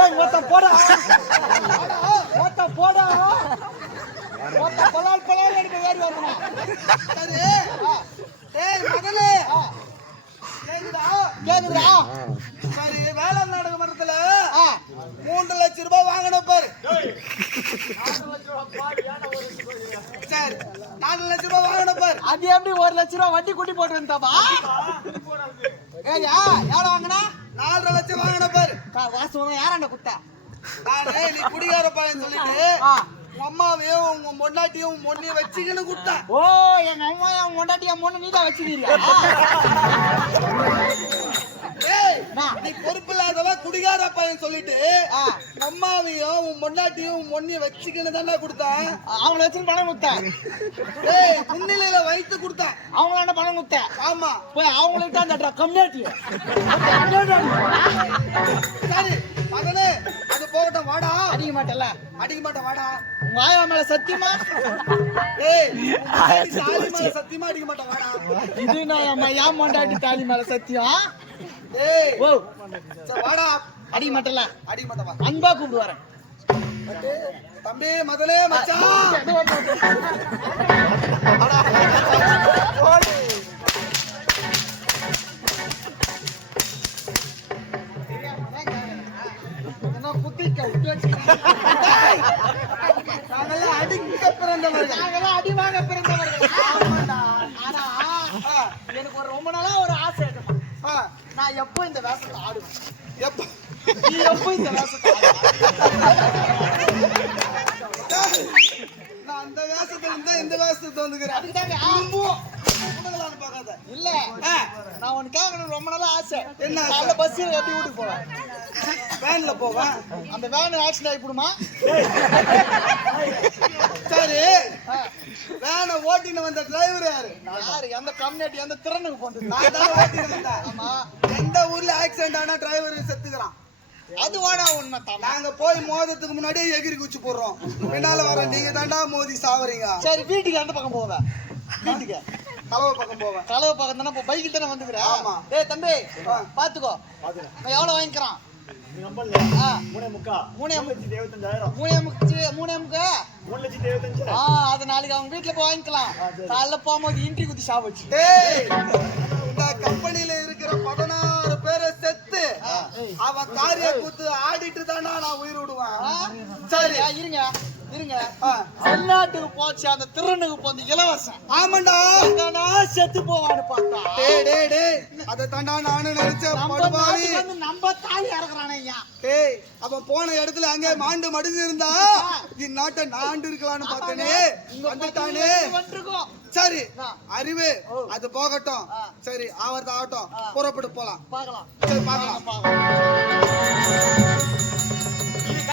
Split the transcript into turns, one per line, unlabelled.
ஏய் மொத்த போடா. மொத்த போடா. மொத்த பலால் பலால் எடுத்து வேறு வரணும்?
சரி. ஏய் மகனே கேக்குதா?
கேக்குதுடா.
சரி வேளாண் நாடக மன்றத்துல மூன்று லட்சம் ரூபாய் வாங்கணும் பாரு. சரி நாலு லட்சம் ரூபாய் வாங்கணும் பாரு.
அது எப்படி ஒரு லட்ச ரூபா வட்டி கூட்டி போட்டு வந்தாப்பா ஏயா எவ்வளோ வாங்கினா?
நாலரை லட்சம் வாங்கணும் பாரு.
வாசு வாங்க யாராண்ட குட்டா
நானே நீ குடிகார பையன் சொல்லிட்டு. உங்க அம்மாவையும் உங்க பொண்டாட்டியும் உன் பொண்ணையும் வச்சுக்கின்னு குட்டேன்
ஓ எங்க அம்மா என் பொண்டாட்டி என் பொண்ணு நீ தான்
ஏய்? நீ பொறுப்பு குடிகார பையன் சொல்லிட்டு அம்மாவையும் உன் பொண்டாட்டியும் உன் பொண்ணையும் வச்சுக்கின்னு தானே கொடுத்தேன்?
அவங்கள வச்சு பணம் கொடுத்தேன்.
ஏய் முன்னிலையில வைத்து கொடுத்தேன்.
அவங்களாண்ட பணம் கொடுத்தேன்.
ஆமா.
போய் அவங்களுக்கு தான் தட்டுற கம்யூனிட்டி.
சரி மகனே அது போகட்டும் வாடா.
அடிக்க மாட்டல
அடிக்க மாட்டேன் வாடா.
உங்க ஆயா மேல சத்தியமா?
ஏய் தாலி மேல சத்தியமா. அடிக்க மாட்டேன் வாடா.
இது நான் என் ம- என் பொண்டாட்டி தாலி மேல சத்தியம் ஓ.
வாடா.
அடிக்க மாட்டல
அடிக்க மாட்டேன் வா.
அன்பா கூப்பிடு வரேன்.
தம்பி மதனே மச்சான். நாங்கெல்லாம் அடிக்க பிறந்தவர்கள்.
நாங்கெல்லாம் அடி வாங்க பிறந்தவர்கள். ஆனா எனக்கு ஒரு ரொம்ப நாளா ஒரு ஆசை நான் எப்போ இந்த வேஷத்தை ஆடுவேன்?
எப்ப?
நீ எப்போ இந்த வேஷத்தை?
நான் அந்த வேஷத்துல இருந்தா இந்த வேஷத்துக்கு வந்துக்கிறேன்
அதுக்குதாங்க
பார்க்காத.
இல்ல. நான் உனக்கு கேட்கணும் ரொம்ப நாளா ஆசை.
என்ன?
காலைல பஸ்ஸில் கட்டி வீட்டுக்கு போவேன்.
வேன்ல போவேன்?
அந்த வேன் ஆக்சிடென்ட் ஆகிப்படுமா
சரி. வேனை ஓட்டின்னு வந்த டிரைவர் யாரு?
யாரு? எந்த கம்யூனிட்டி எந்த திறனுக்கு போட்டு
நான் தானே ஓட்டின்னு வந்தேன்.
ஆமா.
எந்த ஊர்ல ஆக்சிடென்ட் ஆனா டிரைவர் செத்துக்கிறான்.
அது வாடா உண்மை தான்.
நாங்க போய் மோதத்துக்கு முன்னாடியே எகிரி குச்சி போடுறோம். பின்னால வர நீங்க தாண்டா மோதி சாவறீங்க.
சரி வீட்டுக்கு எந்த பக்கம் போவேன். வீட்டுக்கு.
கலவை பக்கம் போவேன்.
கலவை பக்கம் தானே இப்போ பைக்கில் தானே வந்துக்கிறேன்
ஆமா.
ஏய் தம்பி. பாத்துக்கோ. நான் எவ்வளவு வாங்கிக்கிறான்?
மூணே முக்கா.
மூணே
மூணே
முக்கு மூணே முக்கு? அது நாளைக்கு அவங்க வீட்டுல போய் வாங்கிக்கலாம். காலைல போகும்போது இன்ட்ரி குத்தி
டேய் இந்த கம்பெனில இருக்கிற பதினாறு பேரை செத்து அவன் காரிய கூத்து ஆடிட்டு தானா நான் உயிர் விடுவேன்? சரி.
இருங்க இருங்க. வெளிநாட்டுக்கு போச்சு அந்த திருநனுக்கு போந்த இலவசம்
ஆமாண்டா.
செத்து போவான்னு பார்த்தா.
டேய் டேய் அதை தாண்டா நானும் நினைச்சேன்
ஐயா
டேய் அவன் போன இடத்துல அங்கே மாண்டு மடிஞ்சு இருந்தா இந்நாட்டை நாண்டு இருக்கலாம்னு பார்த்தனே. வந்துட்டானே. சரி. அறிவு அது போகட்டும். சரி ஆவறது ஆகட்டும். புறப்பட்டு போலாம்.
பார்க்கலாம்.
சரி பார்க்கலாம்.
பார்க்கலாம்.